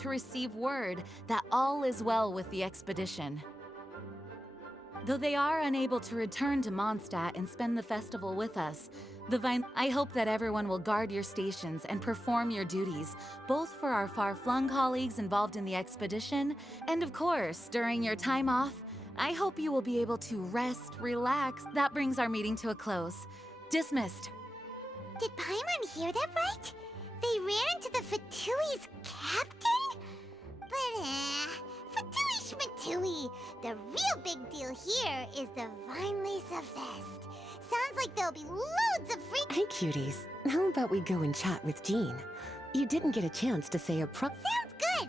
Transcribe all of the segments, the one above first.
to receive word that all is well with the expedition. Though they are unable to return to Mondstadt and spend the festival with us, I hope that everyone will guard your stations and perform your duties, both for our far-flung colleagues involved in the expedition, and of course, during your time off, I hope you will be able to rest, relax. That brings our meeting to a close. Dismissed. Did Paimon hear that right? They ran into the Fatui's captain? But Fatui Schmatui. The real big deal here is the Vinelesa Fest. Sounds like there'll be loads of freak— Hey, cuties. How about we go and chat with Jean? You didn't get a chance to say a Sounds good!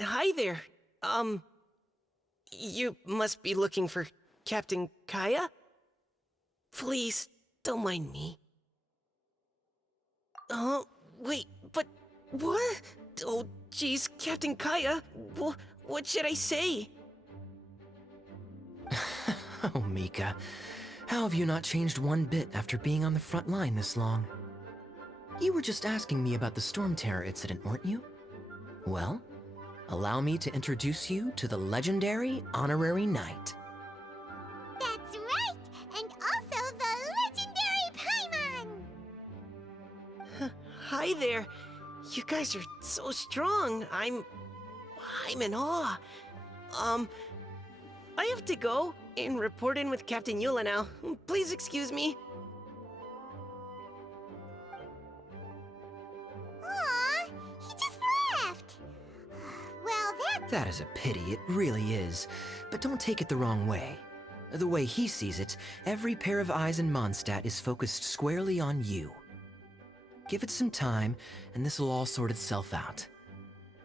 Hi there. You must be looking for Captain Kaya? Please, don't mind me. Wait, but what? Oh, jeez, Captain Kaya, what should I say? Oh, Mika, how have you not changed one bit after being on the front line this long? You were just asking me about the Storm Terror incident, weren't you? Well, allow me to introduce you to the legendary Honorary Knight. That's right! And also the legendary Paimon! Hi there. You guys are so strong. I'm in awe. I have to go and report in with Captain Eula now. Please excuse me. Aw, he just left! Well, That is a pity, it really is. But don't take it the wrong way. The way he sees it, every pair of eyes in Mondstadt is focused squarely on you. Give it some time, and this will all sort itself out.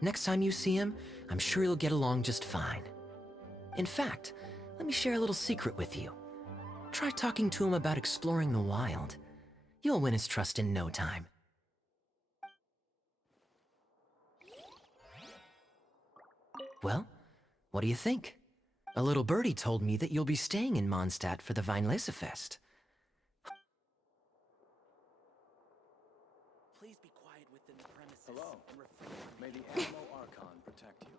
Next time you see him, I'm sure you'll get along just fine. In fact, let me share a little secret with you. Try talking to him about exploring the wild. You'll win his trust in no time. Well, what do you think? A little birdie told me that you'll be staying in Mondstadt for the Vinelesa Fest. Please be quiet within the premises. Hello. And refrain from— May the Animo Archon protect you.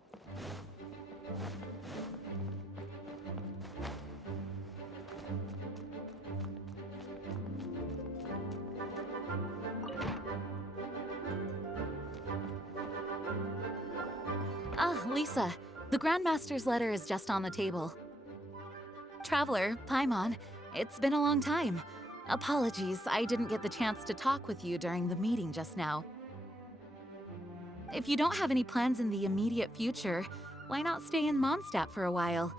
Ah, Lisa, the Grandmaster's letter is just on the table. Traveler, Paimon, it's been a long time. Apologies, I didn't get the chance to talk with you during the meeting just now. If you don't have any plans in the immediate future, why not stay in Mondstadt for a while?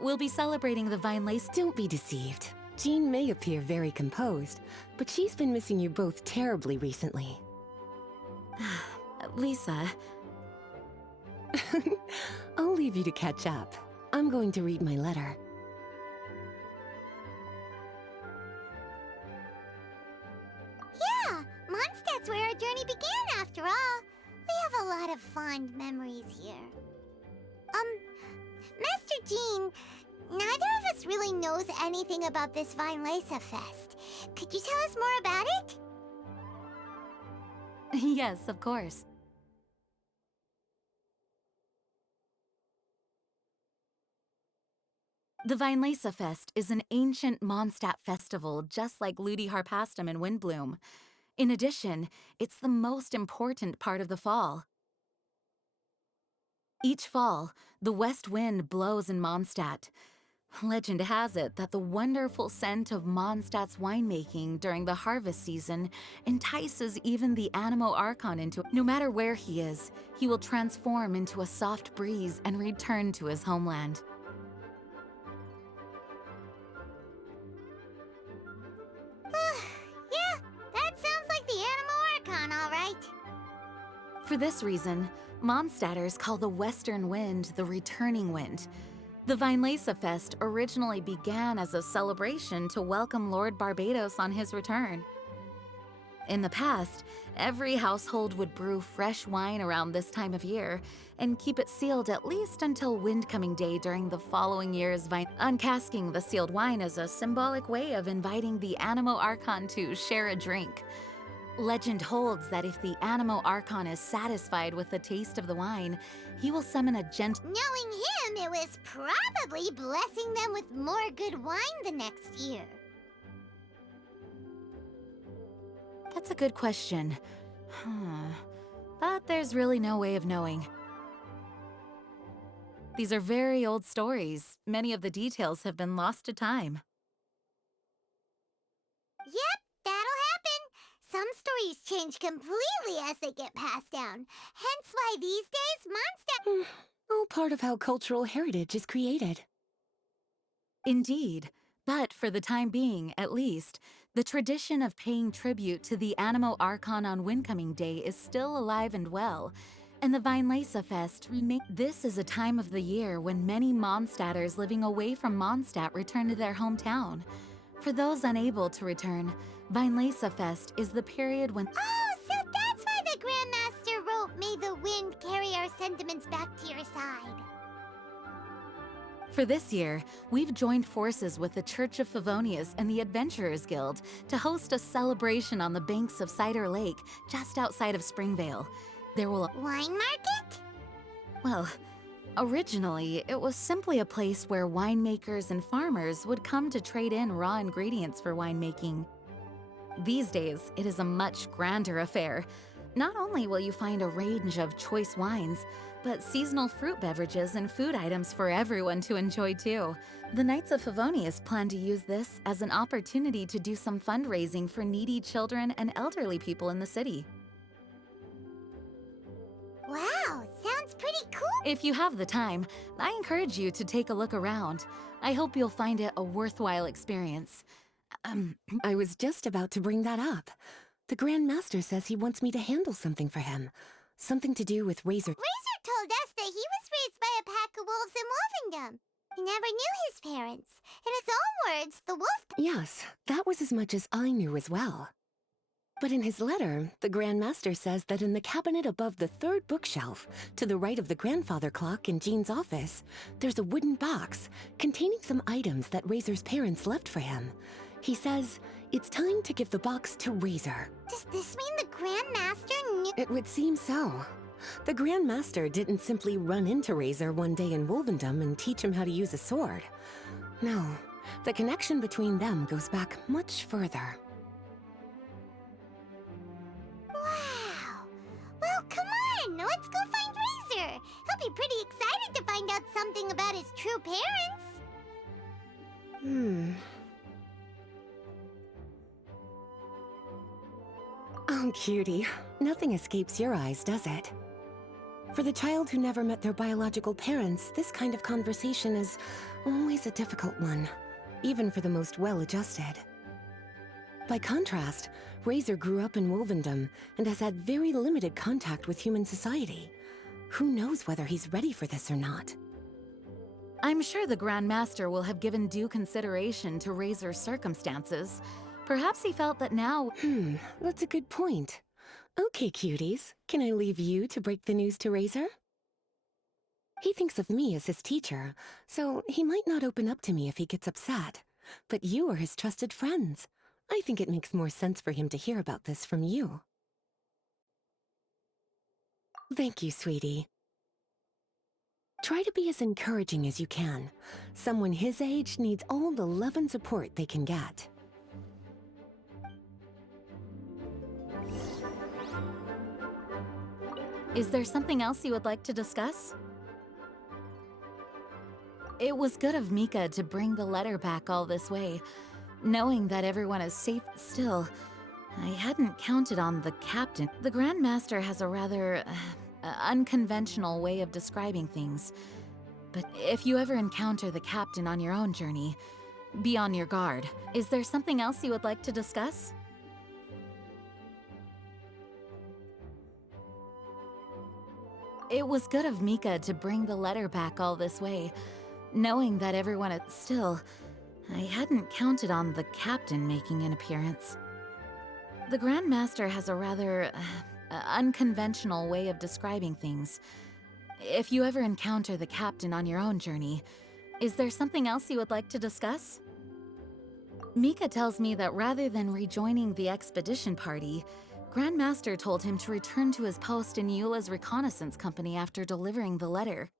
We'll be celebrating the Vinelesa— Don't be deceived. Jean may appear very composed, but she's been missing you both terribly recently. Lisa... I'll leave you to catch up. I'm going to read my letter. yeah, Mondstadt's where our journey began after all. We have a lot of fond memories here. Master Jean, neither of us really knows anything about this Vinelesa Fest. Could you tell us more about it? Yes, of course. The Vinelesa Fest is an ancient Mondstadt festival just like Ludi Harpastum and Windbloom. In addition, it's the most important part of the fall. Each fall, the west wind blows in Mondstadt. Legend has it that the wonderful scent of Mondstadt's winemaking during the harvest season entices even the Animo Archon into— No matter where he is, he will transform into a soft breeze and return to his homeland. Yeah, that sounds like the Animo Archon, all right. For this reason, Mondstadters call the Western Wind the returning wind. The Vinelasa Fest originally began as a celebration to welcome Lord Barbados on his return. In the past, every household would brew fresh wine around this time of year and keep it sealed at least until Windcoming Day during the following year's vine. Uncasking the sealed wine is a symbolic way of inviting the Animo Archon to share a drink. Legend holds that if the Animo Archon is satisfied with the taste of the wine, he will summon a gentle. Knowing him, it was probably blessing them with more good wine the next year. That's a good question. But there's really no way of knowing. These are very old stories. Many of the details have been lost to time. Yep, that'll happen. Some stories change completely as they get passed down. Hence why these days, Mondstadt... All part of how cultural heritage is created. Indeed. But for the time being, at least, the tradition of paying tribute to the Animo Archon on Windcoming Day is still alive and well, and the Vinelasa Fest remains. This is a time of the year when many Mondstadters living away from Mondstadt return to their hometown. For those unable to return, Vinelasa Fest is the period when. Oh, so that's why the Grandmaster wrote, "May the wind carry our sentiments back to your side." For this year, we've joined forces with the Church of Favonius and the Adventurers Guild to host a celebration on the banks of Cider Lake, just outside of Springvale. There will. Wine market? Well, originally, it was simply a place where winemakers and farmers would come to trade in raw ingredients for winemaking. These days, it is a much grander affair. Not only will you find a range of choice wines, but seasonal fruit beverages and food items for everyone to enjoy too. The Knights of Favonius plan to use this as an opportunity to do some fundraising for needy children and elderly people in the city. Wow, sounds pretty cool. If you have the time, I encourage you to take a look around. I hope you'll find it a worthwhile experience. I was just about to bring that up. The Grand Master says he wants me to handle something for him. Something to do with Razor. Razor told us that he was raised by a pack of wolves in Wolvendom. He never knew his parents. In his own words, the wolf... Yes, that was as much as I knew as well. But in his letter, the Grand Master says that in the cabinet above the third bookshelf, to the right of the grandfather clock in Jean's office, there's a wooden box containing some items that Razor's parents left for him. He says it's time to give the box to Razor. Does this mean the Grand Master knew... It would seem so. The Grand Master didn't simply run into Razor one day in Wolvendom and teach him how to use a sword. No, the connection between them goes back much further. Wow. Well, come on, let's go find Razor. He'll be pretty excited to find out something about his true parents. Oh, cutie. Nothing escapes your eyes, does it? For the child who never met their biological parents, this kind of conversation is always a difficult one, even for the most well-adjusted. By contrast, Razor grew up in Wolvendom and has had very limited contact with human society. Who knows whether he's ready for this or not? I'm sure the Grand Master will have given due consideration to Razor's circumstances. Perhaps he felt that now... That's a good point. Okay, cuties, can I leave you to break the news to Razor? He thinks of me as his teacher, so he might not open up to me if he gets upset. But you are his trusted friends. I think it makes more sense for him to hear about this from you. Thank you, sweetie. Try to be as encouraging as you can. Someone his age needs all the love and support they can get. Is there something else you would like to discuss? It was good of Mika to bring the letter back all this way, knowing that everyone is safe. Still, I hadn't counted on the captain. The Grand Master has a rather unconventional way of describing things. But if you ever encounter the captain on your own journey, be on your guard. Is there something else you would like to discuss? It was good of Mika to bring the letter back all this way, knowing that everyone at still, I hadn't counted on the captain making an appearance. The Grand Master has a rather unconventional way of describing things. If you ever encounter the captain on your own journey, is there something else you would like to discuss? Mika tells me that rather than rejoining the expedition party, Grand Master told him to return to his post in Eula's reconnaissance company after delivering the letter.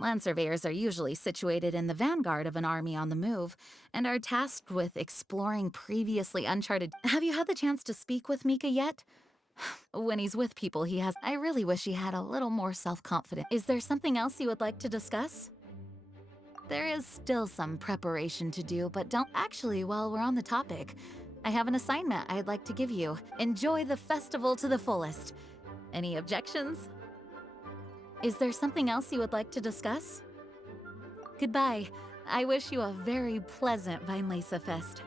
Land surveyors are usually situated in the vanguard of an army on the move, and are tasked with exploring previously uncharted... Have you had the chance to speak with Mika yet? When he's with people he has... I really wish he had a little more self-confidence. Is there something else you would like to discuss? There is still some preparation to do, but don't... Actually, while we're on the topic, I have an assignment I'd like to give you. Enjoy the festival to the fullest. Any objections? Is there something else you would like to discuss? Goodbye. I wish you a very pleasant Weinlese Fest.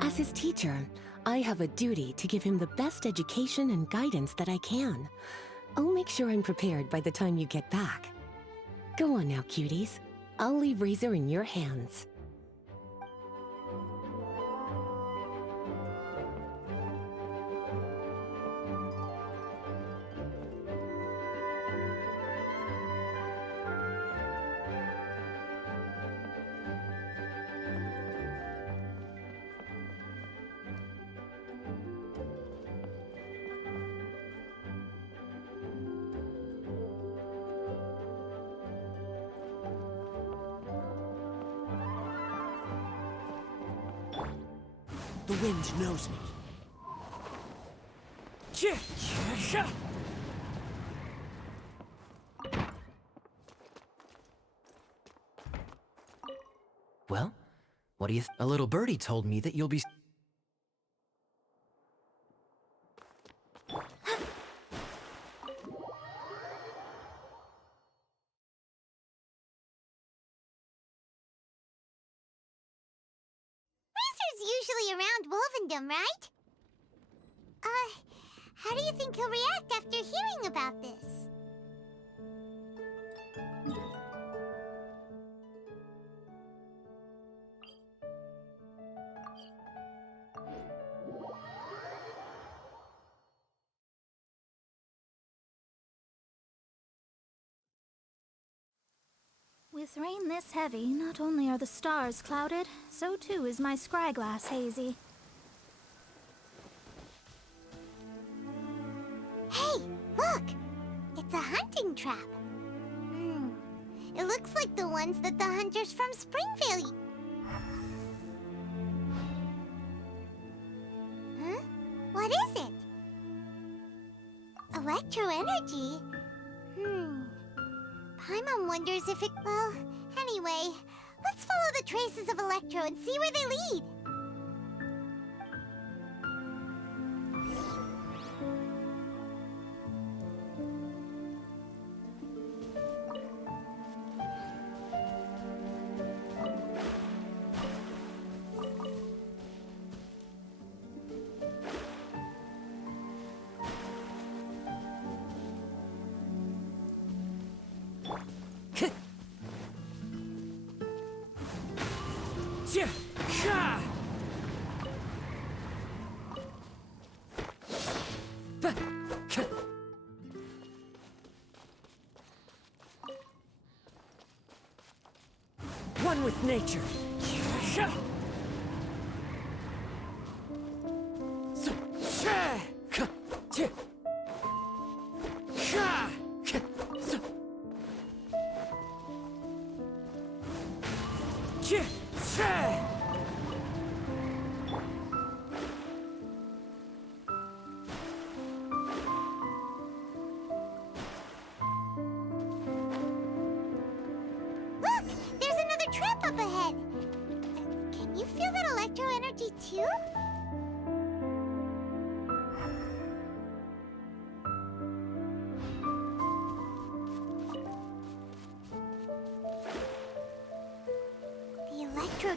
As his teacher, I have a duty to give him the best education and guidance that I can. I'll make sure I'm prepared by the time you get back. Go on now, cuties. I'll leave Razor in your hands. The wind knows me. Well, what do you A little birdie told me that you'll be... Razor's usually around Wolvendom, right? How do you think he'll react after hearing about this? With rain this heavy, not only are the stars clouded, so too is my scryglass hazy. Hey, look! It's a hunting trap. It looks like the ones that the hunters from Springvale... Huh? What is it? Electro energy? Paimon wonders if it... Well, anyway, let's follow the traces of Electro and see where they lead. One with nature. Look! There's another trap up ahead! Can you feel that electro energy too?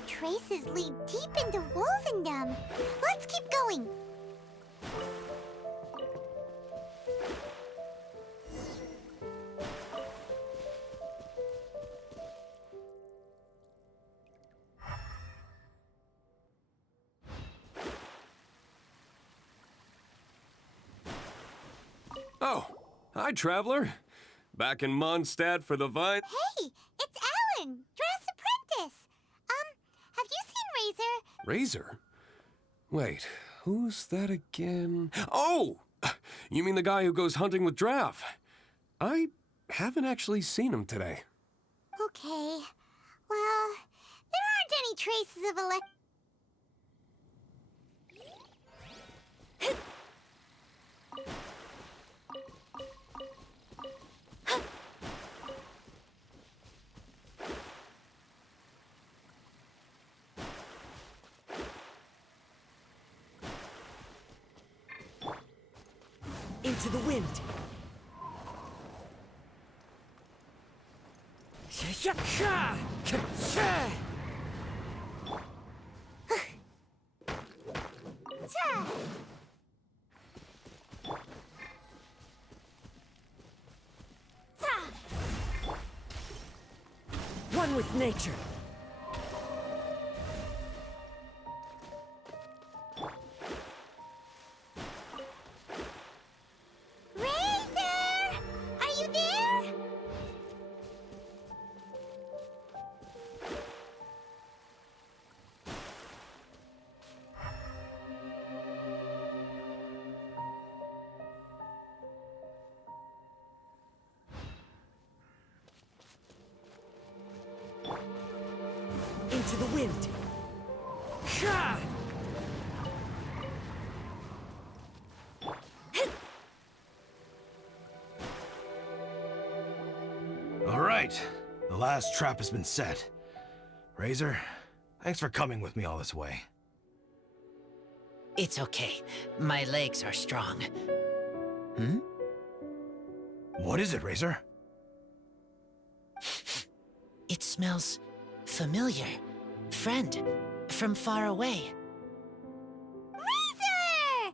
traces lead deep into Wolvendom. Let's keep going. Oh, hi, traveler. Back in Mondstadt for the Vine. Hey, it's Alan, Dress Apprentice. Have you seen Razor? Razor? Wait, who's that again? Oh! You mean the guy who goes hunting with Draff? I haven't actually seen him today. Okay. Well, there aren't any traces of Into the wind. One with nature. Razor! Are you there? Into the wind. All right, the last trap has been set. Razor, thanks for coming with me all this way. It's okay. My legs are strong. What is it, Razor? It smells familiar. Friend, from far away. Razor!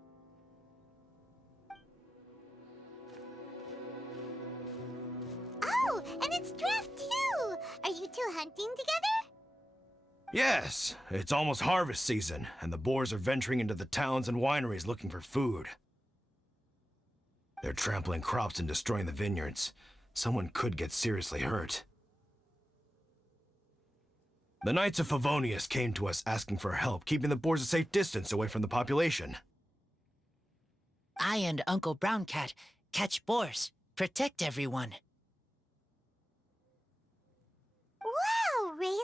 Oh, and it's Draft too! Are you two hunting together? Yes, it's almost harvest season, and the boars are venturing into the towns and wineries looking for food. They're trampling crops and destroying the vineyards. Someone could get seriously hurt. The Knights of Favonius came to us asking for help, keeping the boars a safe distance away from the population. I and Uncle Brown Cat catch boars, protect everyone. Wow, Razor!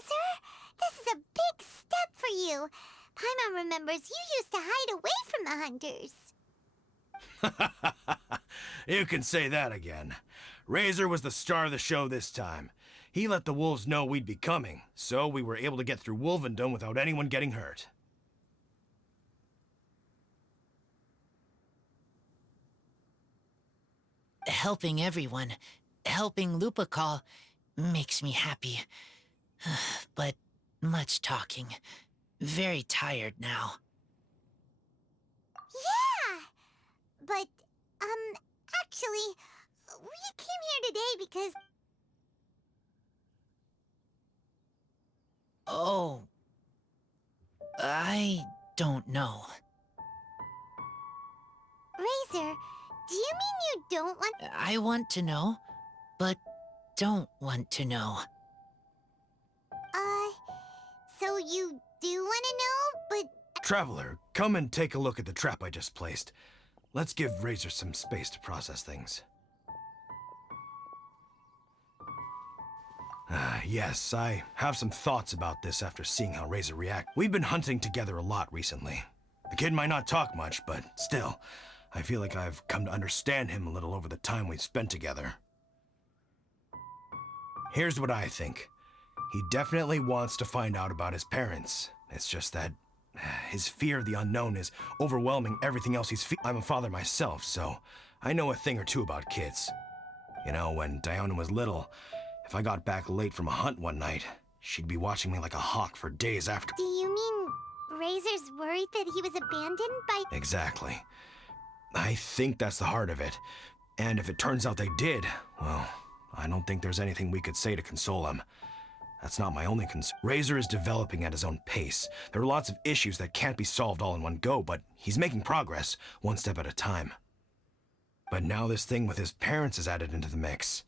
This is a big step for you. Paimon remembers you used to hide away from the hunters. You can say that again. Razor was the star of the show this time. He let the wolves know we'd be coming, so we were able to get through Wolvendom without anyone getting hurt. Helping everyone, helping Lupercal, makes me happy. But much talking. Very tired now. Yeah! But, actually, we came here today because... Oh. I don't know. Razor, do you mean you don't want... I want to know, but don't want to know. So you do want to know, but... Traveler, come and take a look at the trap I just placed. Let's give Razor some space to process things. Yes, I have some thoughts about this after seeing how Razor reacts. We've been hunting together a lot recently. The kid might not talk much, but still, I feel like I've come to understand him a little over the time we've spent together. Here's what I think. He definitely wants to find out about his parents. It's just that his fear of the unknown is overwhelming everything else he's I'm a father myself, so I know a thing or two about kids. You know, when Diana was little, if I got back late from a hunt one night, she'd be watching me like a hawk for days after. Do you mean Razor's worried that he was abandoned by... Exactly. I think that's the heart of it. And if it turns out they did, well, I don't think there's anything we could say to console him. That's not my only concern. Razor is developing at his own pace. There are lots of issues that can't be solved all in one go, but he's making progress, one step at a time. But now this thing with his parents is added into the mix.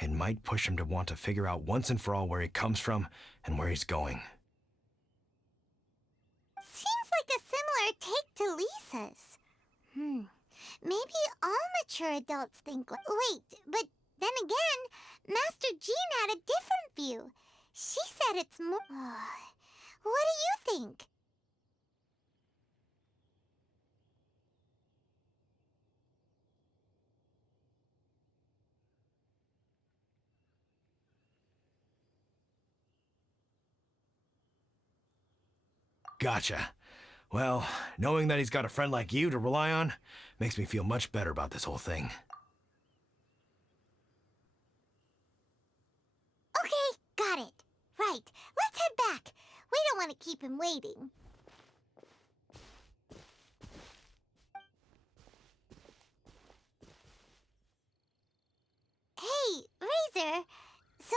It might push him to want to figure out once and for all where he comes from and where he's going. Seems like a similar take to Lisa's. Maybe all mature adults think like... Wait, but then again, Master Jean had a different view. She said it's more... What do you think? Gotcha. Well, knowing that he's got a friend like you to rely on makes me feel much better about this whole thing. Okay, got it. Right, let's head back. We don't want to keep him waiting. Hey, Razor, so...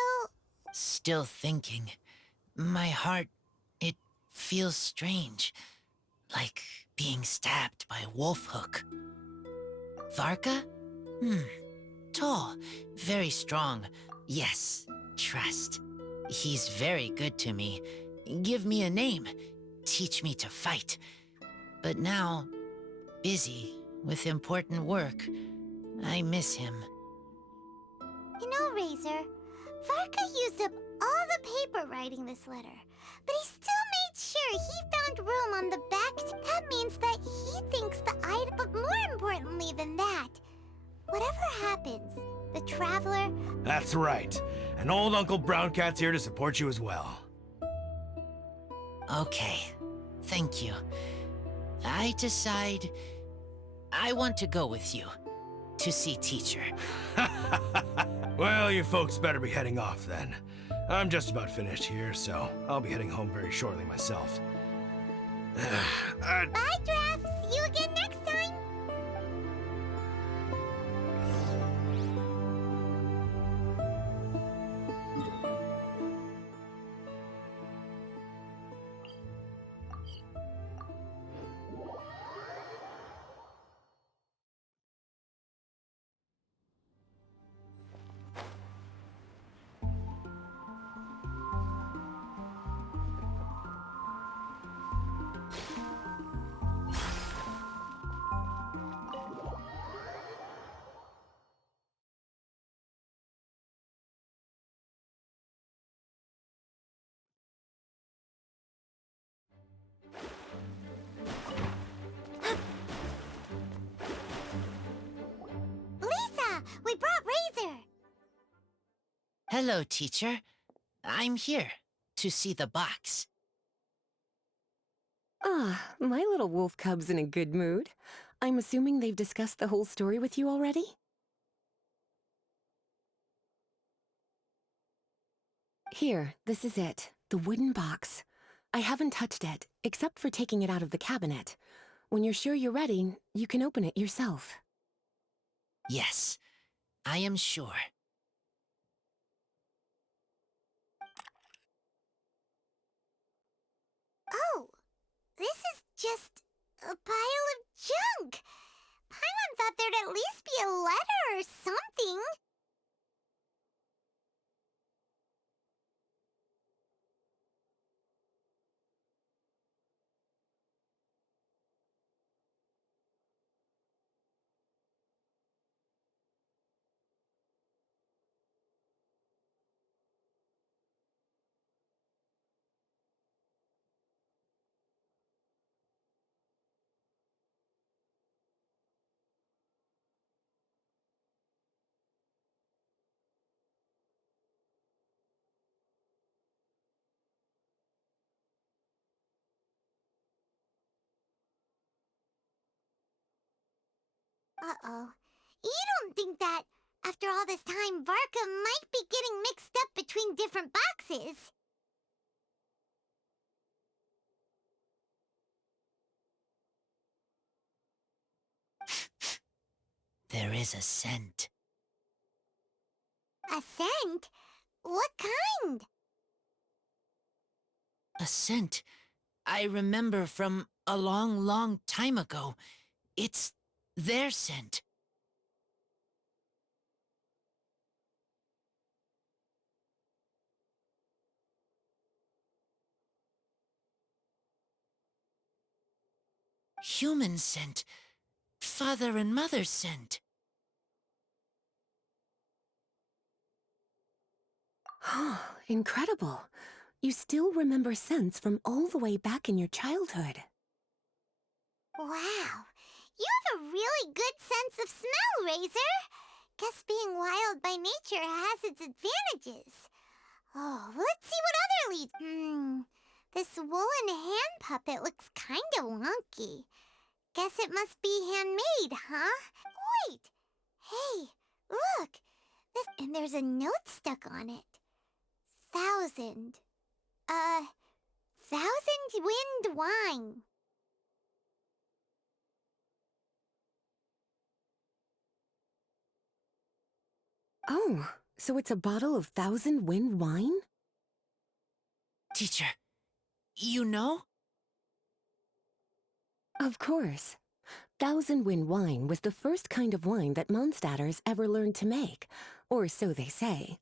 Still thinking. My heart, it feels strange. Like being stabbed by a wolf hook. Varka? Tall, very strong. Yes, trust. He's very good to me. Give me a name. Teach me to fight. But now, busy with important work. I miss him. You know, Razor, Varka used up all the paper writing this letter, but he still made sure he found room on the back. That means that he thinks the item, but more importantly than that, whatever happens, the Traveler... That's right. And old Uncle Brown Cat's here to support you as well. Okay, thank you. I decide I want to go with you to see teacher. Well, you folks better be heading off then. I'm just about finished here, so I'll be heading home very shortly myself. Bye, Draf! See you again next time! Lisa! We brought Razor! Hello, teacher. I'm here to see the box. Ah, my little wolf cub's in a good mood. I'm assuming they've discussed the whole story with you already? Here, this is it. The wooden box. I haven't touched it, except for taking it out of the cabinet. When you're sure you're ready, you can open it yourself. Yes, I am sure. Oh, this is just a pile of junk. Paimon thought there'd at least be a letter or something. Uh-oh. You don't think that After all this time, Varka might be getting mixed up between different boxes. There is a scent. A scent? What kind? A scent I remember from a long, long time ago. It's their scent. Human scent. Father and mother scent. Incredible. You still remember scents from all the way back in your childhood. Wow. You have a really good sense of smell, Razor. Guess being wild by nature has its advantages. Oh, let's see what other leads. This woolen hand puppet looks kinda wonky. Guess it must be handmade, huh? Wait! Hey, look! And there's a note stuck on it. 1,000. 1,000 wind wine. Oh, so it's a bottle of 1,000 wind wine? Teacher, you know? Of course. 1,000 wind wine was the first kind of wine that Mondstadters ever learned to make, or so they say.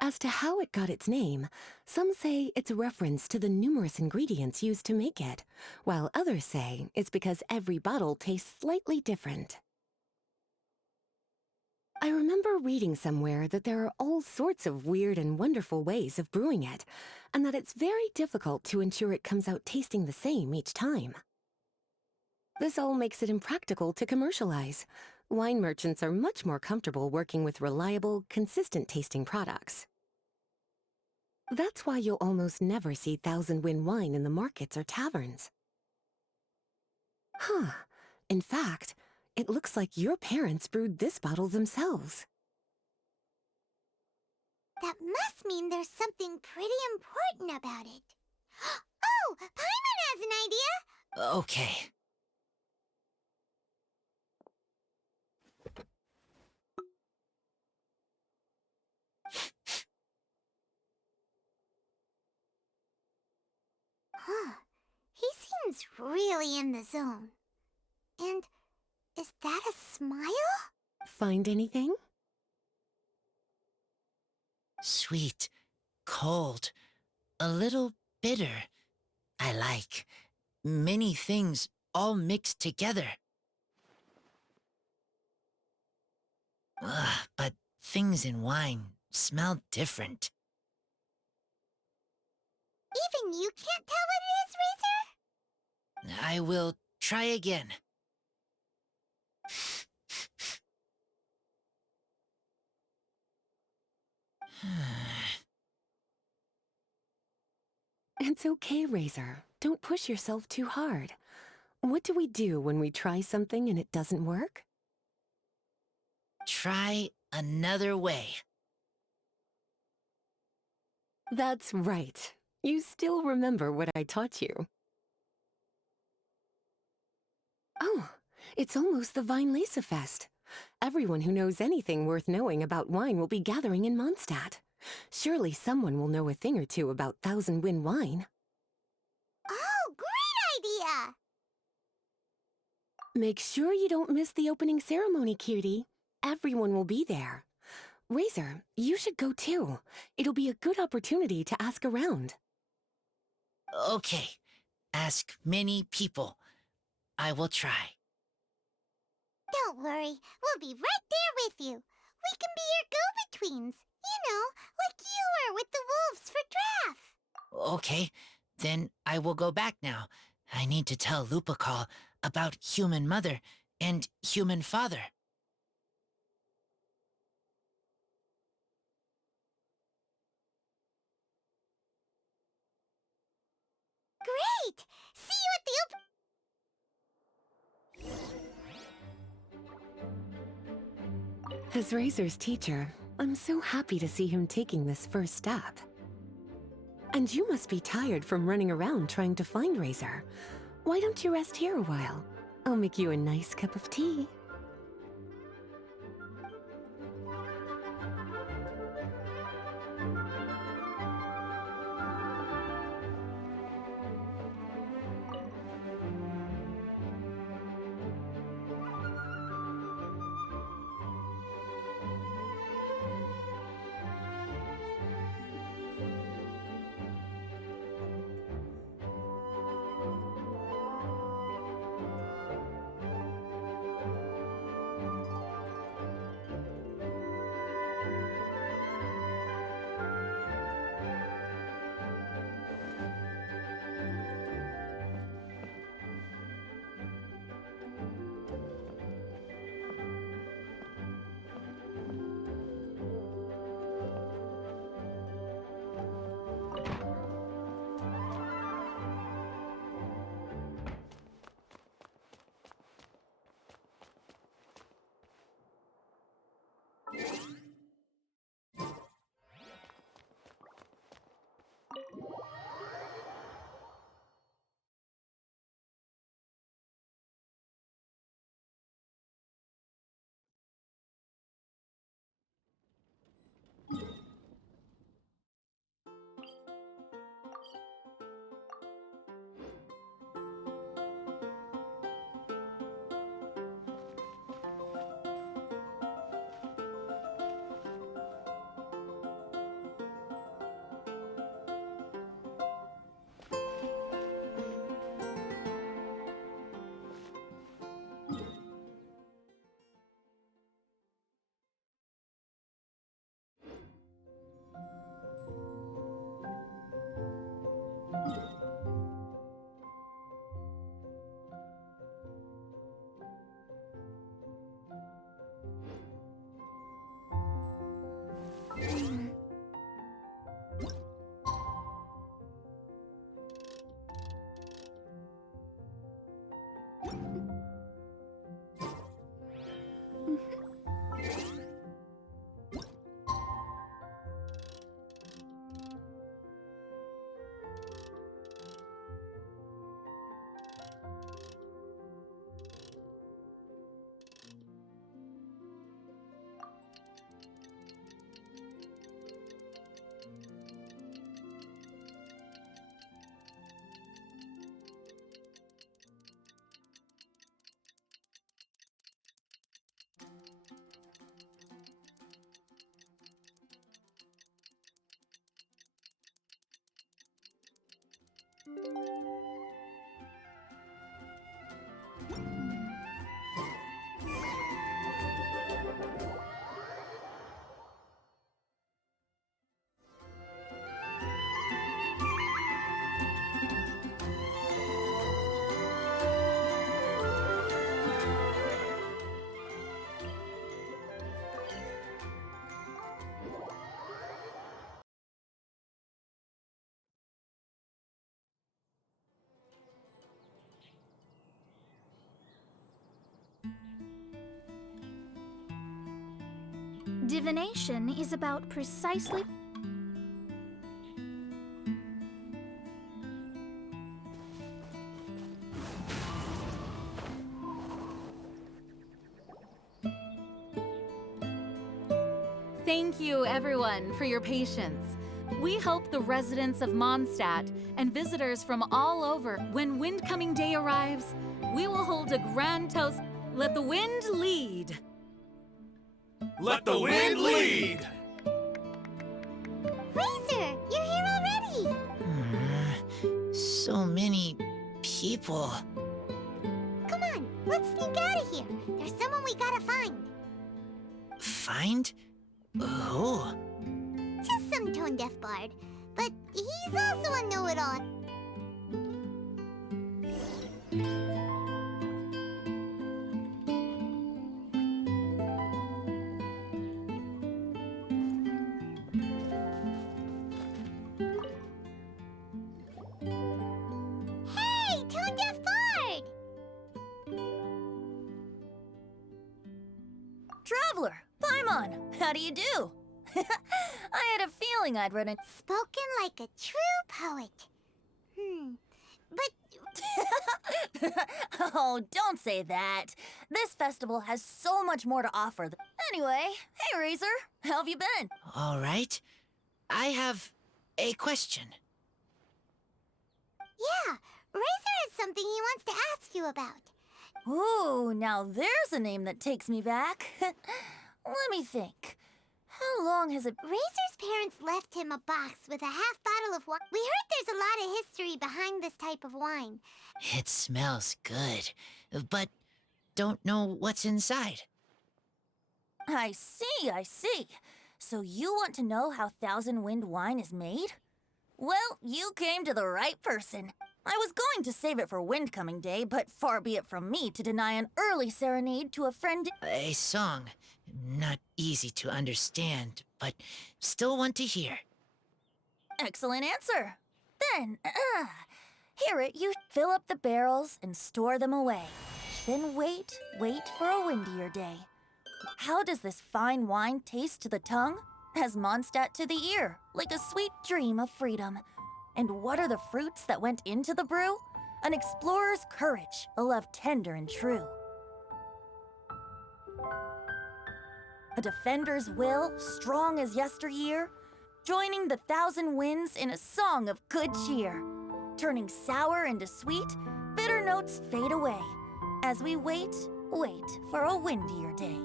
As to how it got its name, some say it's a reference to the numerous ingredients used to make it, while others say it's because every bottle tastes slightly different. I remember reading somewhere that there are all sorts of weird and wonderful ways of brewing it, and that it's very difficult to ensure it comes out tasting the same each time. This all makes it impractical to commercialize. Wine merchants are much more comfortable working with reliable, consistent-tasting products. That's why you'll almost never see 1,000 wind wine in the markets or taverns. Huh. In fact, it looks like your parents brewed this bottle themselves. That must mean there's something pretty important about it. Oh, Paimon has an idea! Okay. Huh. He seems really in the zone. And is that a smile? Find anything? Sweet, cold, a little bitter. I like many things all mixed together. Ugh, but things in wine smell different. Even you can't tell what it is, Razor? I will try again. It's okay, Razor. Don't push yourself too hard. What do we do when we try something and it doesn't work? Try another way. That's right. You still remember what I taught you. Oh, it's almost the Weinlese Fest. Everyone who knows anything worth knowing about wine will be gathering in Mondstadt. Surely someone will know a thing or two about 1,000 wind wine. Oh, great idea! Make sure you don't miss the opening ceremony, cutie. Everyone will be there. Razor, you should go too. It'll be a good opportunity to ask around. Okay. Ask many people. I will try. Don't worry, we'll be right there with you. We can be your go-betweens. You know, like you were with the wolves for Draff. Okay, then I will go back now. I need to tell Lupacall about human mother and human father. Great! See you at the open... As Razor's teacher, I'm so happy to see him taking this first step. And you must be tired from running around trying to find Razor. Why don't you rest here a while? I'll make you a nice cup of tea. Divination is about precisely... Thank you, everyone, for your patience. We hope the residents of Mondstadt and visitors from all over, when Windcoming Day arrives, we will hold a grand toast. Let the wind lead. Let the wind lead! Razor, you're here already! So many people. Come on, let's sneak out of here. There's someone we gotta find. Find? Who? Just some tone-deaf bard. But he's also a know-it-all. Hey, tone-deaf bard! Traveler, Paimon! How do you do? I had a feeling I'd run a... Spoken like a true poet. But Oh, don't say that. This festival has so much more to offer. Anyway, hey Razor, how have you been? All right. I have a question. yeah, Razor has something he wants to ask you about. Ooh, now there's a name that takes me back. Let me think. How long has it... Razor's parents left him a box with a half bottle of wine. We heard there's a lot of history behind this type of wine. It smells good, but don't know what's inside. I see, I see. So you want to know how Thousand Wind wine is made? Well, you came to the right person. I was going to save it for Windcoming Day, but far be it from me to deny an early serenade to a friend. A song. Not easy to understand, but still want to hear. Excellent answer. Then, hear it, you fill up the barrels and store them away. Then wait for a windier day. How does this fine wine taste to the tongue? As Mondstadt to the ear, like a sweet dream of freedom. And what are the fruits that went into the brew? An explorer's courage, a love tender and true. A defender's will, strong as yesteryear, joining the thousand winds in a song of good cheer, turning sour into sweet, bitter notes fade away, as we wait for a windier day.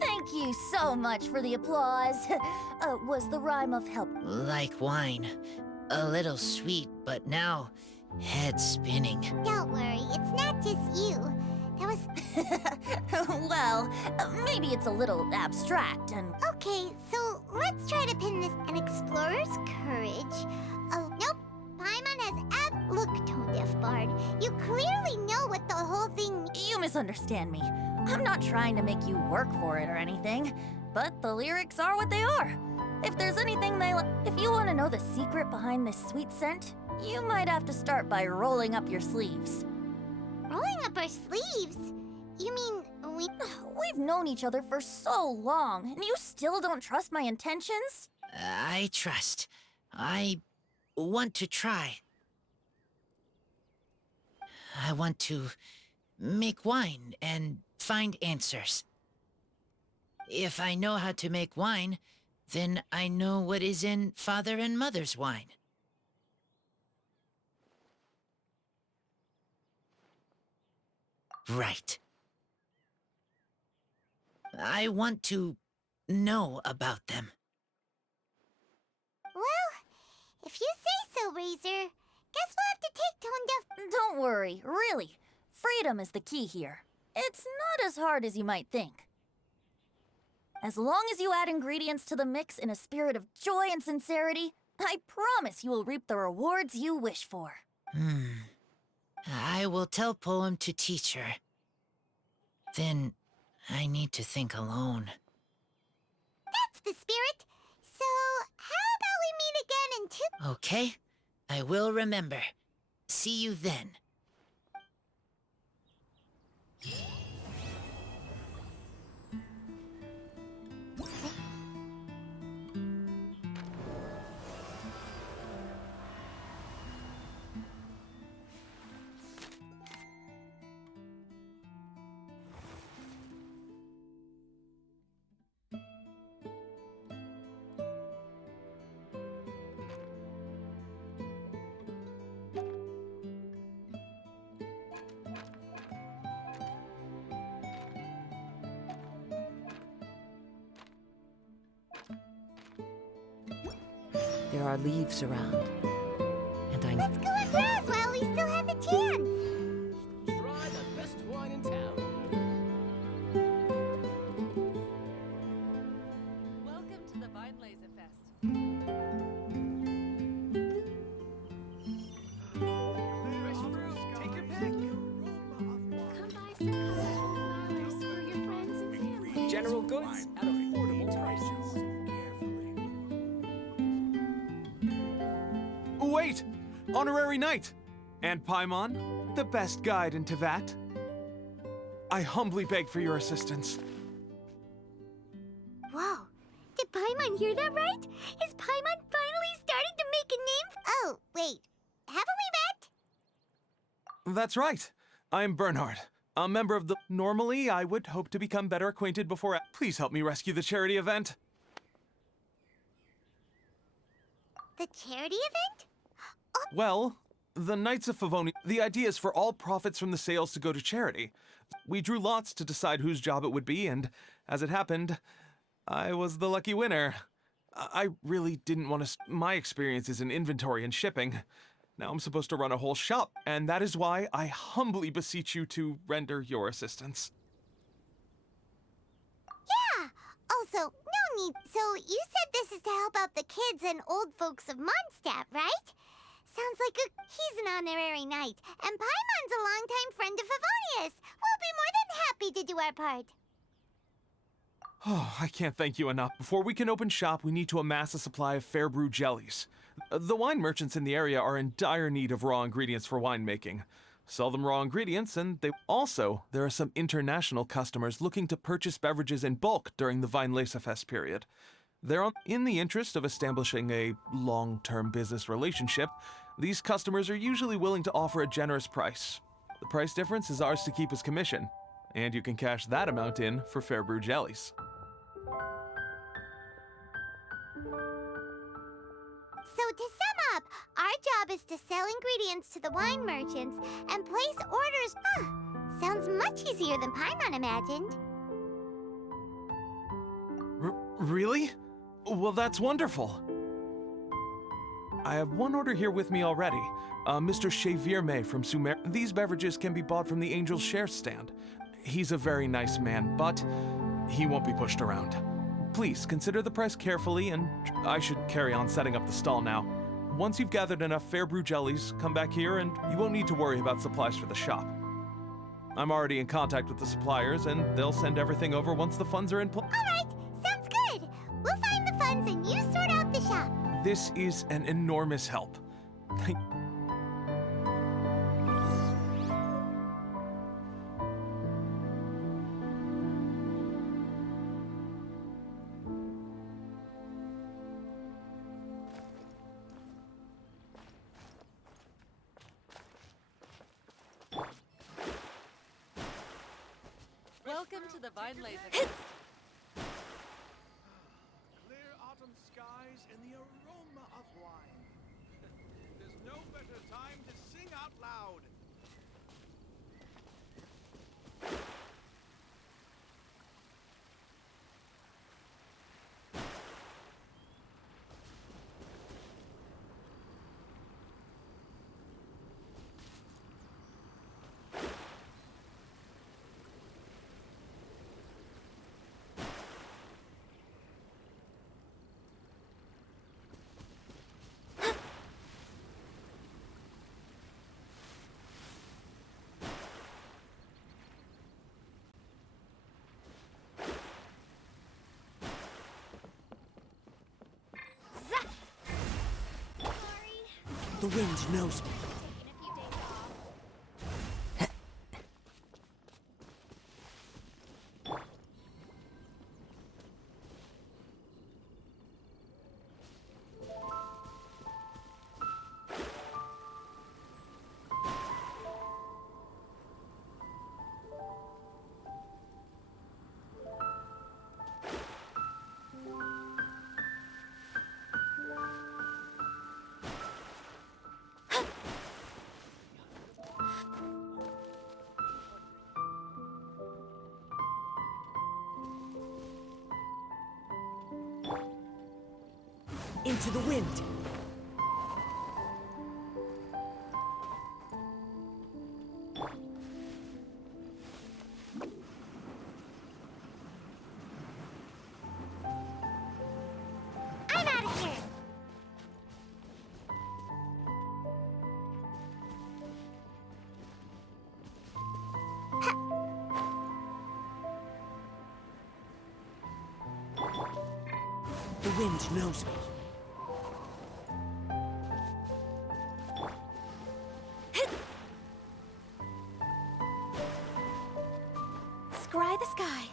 Thank you so much for the applause. Was the rhyme of help? Like wine. A little sweet, but now head spinning. Don't worry, it's not just you. That was... Well, maybe it's a little abstract and... Okay, so let's try to pin this. An explorer's courage. Oh, nope. Paimon has Look, tone-deaf bard, you clearly know what the whole thing... You misunderstand me. I'm not trying to make you work for it or anything, but the lyrics are what they are. If there's anything if you want to know the secret behind this sweet scent, you might have to start by rolling up your sleeves. Rolling up our sleeves? You mean We've known each other for so long, and you still don't trust my intentions? I trust. I want to try. I want to make wine and find answers. If I know how to make wine, then I know what is in Father and Mother's wine. Right. I want to know about them. Well, if you say so, Razor. Guess we'll have to take Tone-Deaf... Don't worry, really. Freedom is the key here. It's not as hard as you might think. As long as you add ingredients to the mix in a spirit of joy and sincerity, I promise you will reap the rewards you wish for. I will tell Poem to teach her. Then I need to think alone. That's the spirit. So, how about we meet again in 2... Okay, I will remember. See you then. There are leaves around, and I... Let's go and browse while we still have a chance! Try the best wine in town. Welcome to the Weinlese Fest. Fresh fruit, take your pick. Come buy some colorful flowers for your friends and family. General goods at affordable prices. Wait! Honorary Knight! And Paimon, the best guide in Tevat. I humbly beg for your assistance. Whoa. Did Paimon hear that right? Is Paimon finally starting to make a name? Oh, wait. Haven't we met? That's right. I'm Bernhard, a member of the... Normally, I would hope to become better acquainted before... Please help me rescue the charity event. The charity event? Well, the Knights of Favoni... The idea is for all profits from the sales to go to charity. We drew lots to decide whose job it would be, and as it happened, I was the lucky winner. I really didn't want to... My experience is in inventory and shipping. Now I'm supposed to run a whole shop, and that is why I humbly beseech you to render your assistance. Yeah. Also, no need. So you said this is to help out the kids and old folks of Mondstadt, right? Sounds like he's an honorary knight, and Paimon's a longtime friend of Favonius. We'll be more than happy to do our part. Oh, I can't thank you enough. Before we can open shop, we need to amass a supply of fair brew jellies. The wine merchants in the area are in dire need of raw ingredients for winemaking. Sell them raw ingredients, and they... Also, there are some international customers looking to purchase beverages in bulk during the Weinlesefest period. They're in the interest of establishing a long-term business relationship. These customers are usually willing to offer a generous price. The price difference is ours to keep as commission, and you can cash that amount in for fair brew jellies. So to sum up, our job is to sell ingredients to the wine merchants and place orders. Sounds much easier than Paimon imagined. Really? Well, that's wonderful. I have one order here with me already. Mr. Chevirme from Sumer. These beverages can be bought from the Angel's Share stand. He's a very nice man, but he won't be pushed around. Please, consider the price carefully, and I should carry on setting up the stall now. Once you've gathered enough fair brew jellies, come back here and you won't need to worry about supplies for the shop. I'm already in contact with the suppliers, and they'll send everything over once the funds are in place. All right, sounds good. We'll find the funds and you sort out the shop. This is an enormous help. Welcome to the Weinlese. Clear autumn skies and the aroma of wine. There's no better time to sing out loud. The wind knows me. Into the wind. I'm out of here. The wind knows me. sky.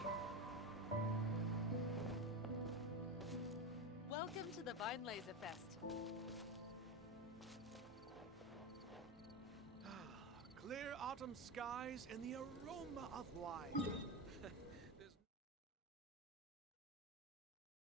Welcome to the Vine Laser Fest. Clear autumn skies and the aroma of wine.